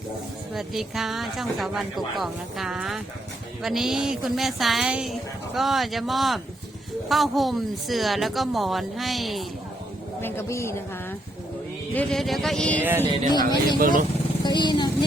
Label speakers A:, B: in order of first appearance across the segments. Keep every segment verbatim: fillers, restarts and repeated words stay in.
A: สวัสดีค่ะช่องสาววันกุกกองนะคะ วันนี้คุณแม่ซ้ายก็จะมอบผ้าห่มเสื่อแล้วก็หมอนให้แมงกะบี้นะคะ เดี๋ยวเดี๋ยวเดี๋ยวเก้าอี้นี่นี่นี่เก้าอี้นะนี่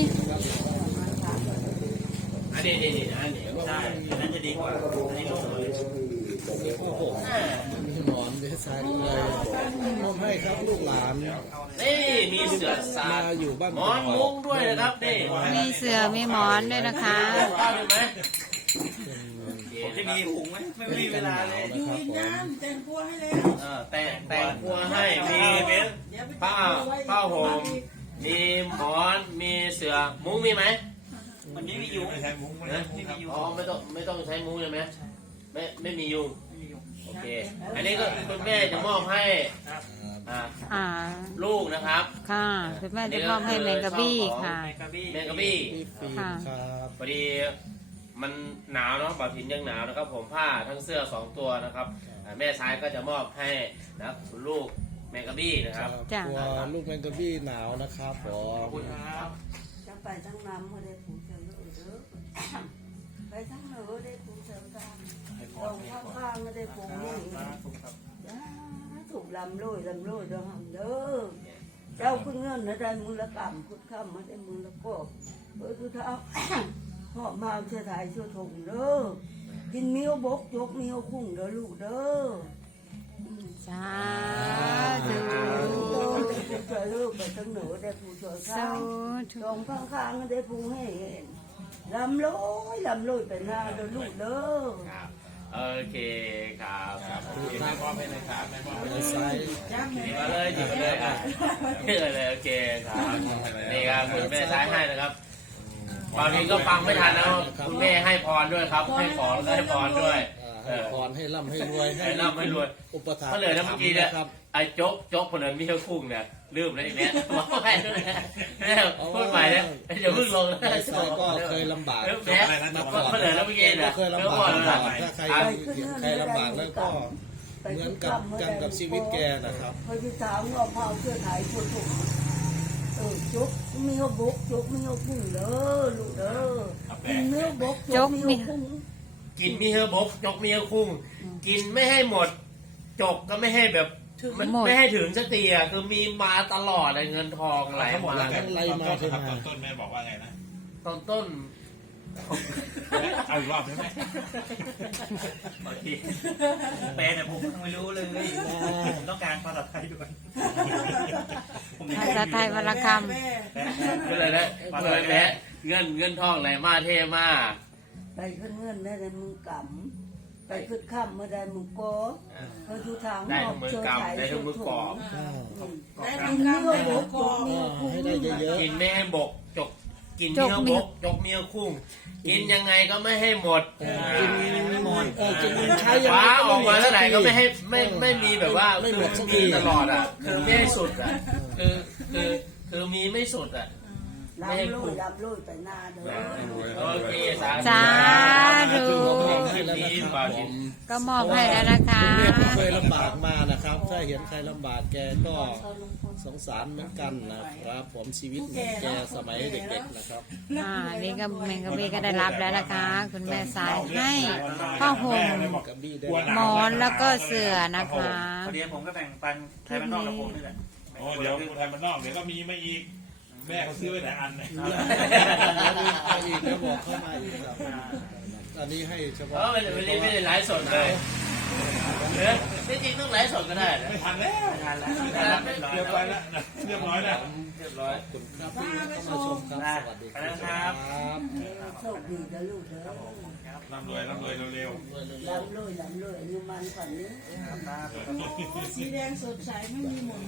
B: อันนี้นี่นี่อันนี้ใช่อันนั้นจะดีกว่าอันนี้นุ่มเลย
C: โอ้โหหนอนเดซายเลยมอบให้ครับลูกหลาน
B: นี่มีเสือสาด
C: อยู่บ้าน
B: หมอนมุ้งด้วยนะครับนี่
A: มีเสื่อมีหมอนด้วยนะคะ
B: ได้ไหมผมจะมีหุงไหมไม่มีเวลาเลย
D: อยู่อีกน้ำแต่งครัวให้แล้ว
B: เออแต่งแต่งครัวให้มีเป็นผ้าผ้าห่มมีหมอนมีเสือมุ้งมีไหมมันไม่มียุงไม่ใช้มุ้งนะอ๋อไม่ต้องไม่ต้องใช้มุ้งใช่ไหมไม่ไม่มียุงโอเคอันนี้ก็คุณแม่จะมอบให้อ่าลูกนะครับ
A: ค่ะคุณแม่จะมอบให้แมงกะบี้ค่ะ
B: แมงกะบี้
A: ค่ะ
B: พอดีมันหนาวเนาะบ่าวถิ่นยังหนาวนะครับผมผ้าทั้งเสื้อสองตัวนะครับแม่ชายก็จะมอบให้นะคุณลูกแมงกะบี้นะครับ
C: ตัวลูกแมงกะบี้หนาวนะครับข
B: อบคุณครับ
D: จะไปทั้งน้ำมาได้ผูกเชือกเลยเด้อไปทั้งเหนือได้ผูกเชือกกันตรงข้างๆไม่ได้ผูกนี่ถูกลำลุยลำลุยเด้อหันเด้อเจ้าคุณเงินนะได้มือละกำคุณข้ามมาได้มือละกบเออทุกท่าหอบมาเชื่อถ่ายเชื่อถงเด้อกินเมียวบกยกเมียวคุ้งเด้อลูกเด้อ
A: สาธุ
D: เจอลูกไปทั้งเหนือได้ผูเจอข้างตรงข้างๆก็ได้ผูให้เห็นลำลอยลำลอยไปหน้าเด้อลูกเด้อ
B: โอเคครับ
C: แม่มอบให้นะครับแม่มอบให้ใส่
B: มาเลยหยิบมาเลยอ่ะนี่เลยโอเคครับนี่ครับคุณแม่ใช้ให้นะครับบางทีก็ฟังไม่ทันนะคุณแม่ให้พรด้วยครับให้พรแล้วให้พรด้วย
C: ให้พรให้ร่ำให้รวย
B: ให้ร่ำให้รวย
C: อุปถัมภ์
B: เขาเลยนะเมื่อกี้เนี่ยไอ้โจ๊กโจ๊กคนนั้นมีเท่าคุ้งเนี่ยลืมเลยอีกแล้วบอกไปพูดใหม่เนี่ยอย่าเพิ่งลงนะ
C: ใส่ก็เคยลำบาก
B: แพ้เขาเลยนะเมื่อกี้เนี่ย
C: เคยลำบากถ้าใครใครลำบากแล้วก็เหมือนกับกันกับชีวิตแกนะครับ
D: พอที่สาวงอเผาเชื่อถ่ายคนถูกเออจุกมีหัวบกจุกมีหัวพุ่งเด้อลูกเด้อกินเนื้อบกจุกมีหัวพุ่ง
B: กินมีเฮบกจกมีเฮคุ้งกินไม่ให้หมดจกก็ไม่ให้แบบไม่ให้ถึงสักทีอ่ะคือมีมาตลอดเลยเงินทองไหลมา
C: ไหลมา
E: ตอนต้นแม่บอกว่าไงนะ
B: ตอนต้น
E: เอาอีกรอบได้ไหม
B: โอเคแปลเนี่ยผมไม่รู้เลยผมต้องการภาษาไทยด้วย
A: ภาษาไทยวรรณค
B: ำก็เลยนะเลยแพ้เงินเงินทองไหลมาเทมา
D: ไปขึ้นเงินได้แต่มึงกำไปขึ้นข้ามเมื่อใดมึงโก้เออดูทาง
B: ได้ทั้งมือกำได้ทั้งมือกอบ
D: ได้ทั้งมือบกจกมีคุ้ง
B: กินไม่ให้บกจกกินเมียบกจกเมียคุ้งกินยังไงก็ไม่ให้หมด
C: กินไม่หมดกินใช้
B: ยังไงออกมาเท่าไหร่ก็ไม่ให้ไม่ไม่มีแบบว่าไม่หมดมีตลอดอ่ะคือไม่ให้สุดอ่ะคือคือคือมีไม่สุดอ่ะ
D: ลำลุยลำลุยไปหน้าเด้อ
B: โอเค
A: สาธุก็มอบให้แล้วนะคะ
C: เคยลำบากมานะครับถ้าเห็นใครลำบากแกก็สงสารเหมือนกันนะครับผมชีวิตแกสมัยเด็กๆนะครับ
A: อ่านี่ก็แมงกะบี้ก็ได้รับแล้วนะคะคุณแม่สายให้ผ้าห่มหมอนแล้วก็เสื่อนะคะ
B: เดี๋ยวผมก็แบ่งปันไทยบ้านนอกกับผมนี่แหละ
E: โอ้เดี๋ยวไทยบ้านนอกเดี๋ยวก็มีมาอีกแม่เขาซื้อไว้หลายอันเลย
C: อีกแล้วบอกเข้ามาอีกครับอันนี้ให้เฉพาะ
B: ไม่ได้ไม่ได้ไลฟ์สดเลยเออจริงต้องไลฟ์สดก็ได้
E: ไม่ทันแล้ว
B: ไม่ทันแล้ว
E: เรียบร้อยแล้วเรียบร้อยแล้ว
B: เรียบร้อย
C: คุณครับที่เข้ามาชมครับสวัสดี
B: ครับ
D: โชคดีนะลูกเด้อ
E: ร่ำรวยร่ำรวยเร็ว
D: ๆร่ำรวยร่ำรวยอายุมันกว่านี้สีแดงสดใสไม่มีหมด